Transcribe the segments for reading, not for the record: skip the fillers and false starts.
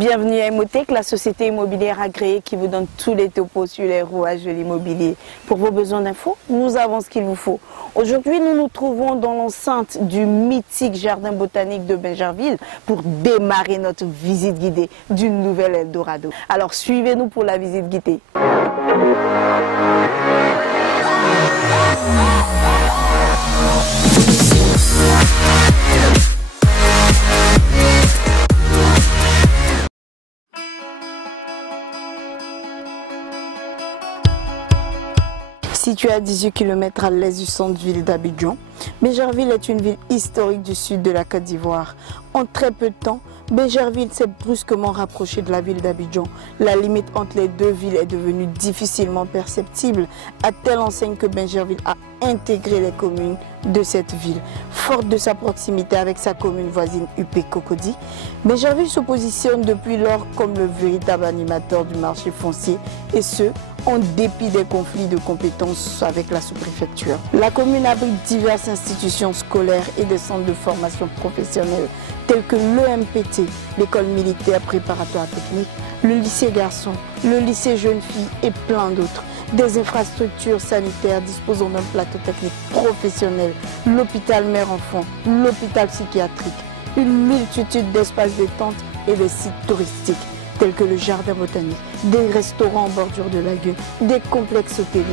Bienvenue à Imotech, la société immobilière agréée qui vous donne tous les topos sur les rouages de l'immobilier. Pour vos besoins d'infos, nous avons ce qu'il vous faut. Aujourd'hui, nous nous trouvons dans l'enceinte du mythique jardin botanique de Bingerville pour démarrer notre visite guidée d'une nouvelle Eldorado. Alors suivez-nous pour la visite guidée. Située à 18 km à l'est du centre-ville d'Abidjan, Bingerville est une ville historique du sud de la Côte d'Ivoire. En très peu de temps, Bingerville s'est brusquement rapprochée de la ville d'Abidjan. La limite entre les deux villes est devenue difficilement perceptible, à telle enseigne que Bingerville a intégré les communes de cette ville. Forte de sa proximité avec sa commune voisine Upé-Cocody, Bingerville se positionne depuis lors comme le véritable animateur du marché foncier, et ce, en dépit des conflits de compétences avec la sous-préfecture. La commune abrite diverses institutions scolaires et des centres de formation professionnelle tels que l'EMPT, l'école militaire préparatoire technique, le lycée garçon, le lycée jeune fille et plein d'autres. Des infrastructures sanitaires disposant d'un plateau technique professionnel, l'hôpital mère-enfant, l'hôpital psychiatrique, une multitude d'espaces détente et de sites touristiques tels que le jardin botanique, des restaurants en bordure de lagunes, des complexes hôteliers.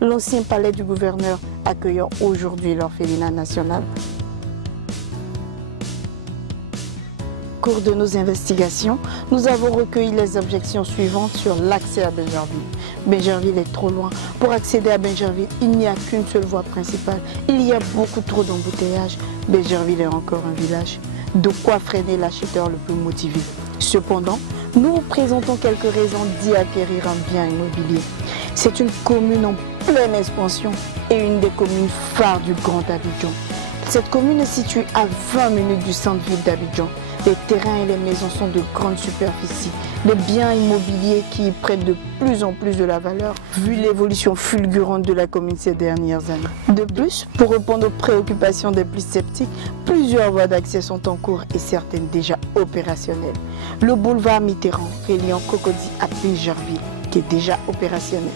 L'ancien palais du gouverneur accueillant aujourd'hui l'orphelinat national. Au cours de nos investigations, nous avons recueilli les objections suivantes sur l'accès à Bingerville. Bingerville est trop loin. Pour accéder à Bingerville, il n'y a qu'une seule voie principale. Il y a beaucoup trop d'embouteillages. Bingerville est encore un village. De quoi freiner l'acheteur le plus motivé. Cependant, nous vous présentons quelques raisons d'y acquérir un bien immobilier. C'est une commune en pleine expansion et une des communes phares du Grand Abidjan. Cette commune est située à 20 minutes du centre-ville d'Abidjan. Les terrains et les maisons sont de grande superficie. Les biens immobiliers qui y prennent de plus en plus de la valeur, vu l'évolution fulgurante de la commune ces dernières années. De plus, pour répondre aux préoccupations des plus sceptiques, plusieurs voies d'accès sont en cours et certaines déjà opérationnelles. Le boulevard Mitterrand, reliant Cocody à Bingerville, qui est déjà opérationnel.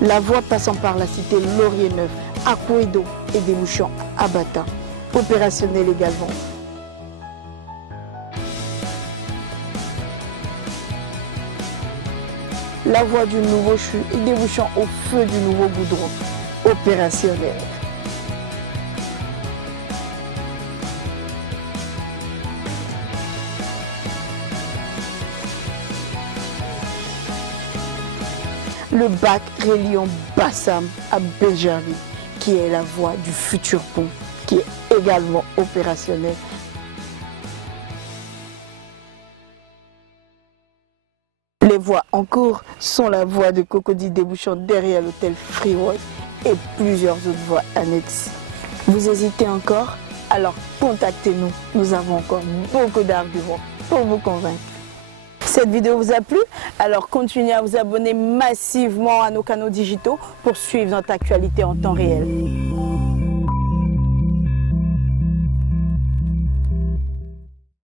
La voie passant par la cité Laurier-Neuf, Akouedo et débouchant à Bata, opérationnel également. La voie du nouveau CHU et débouchant au feu du nouveau goudron, opérationnel. Le bac reliant Bassam à Bingerville, qui est la voie du futur pont, qui est également opérationnel. Les voies en cours sont la voie de Cocody débouchant derrière l'hôtel Freeworld et plusieurs autres voies annexes. Vous hésitez encore? Alors contactez-nous. Nous avons encore beaucoup d'arguments pour vous convaincre. Cette vidéo vous a plu? Alors continuez à vous abonner massivement à nos canaux digitaux pour suivre notre actualité en temps réel.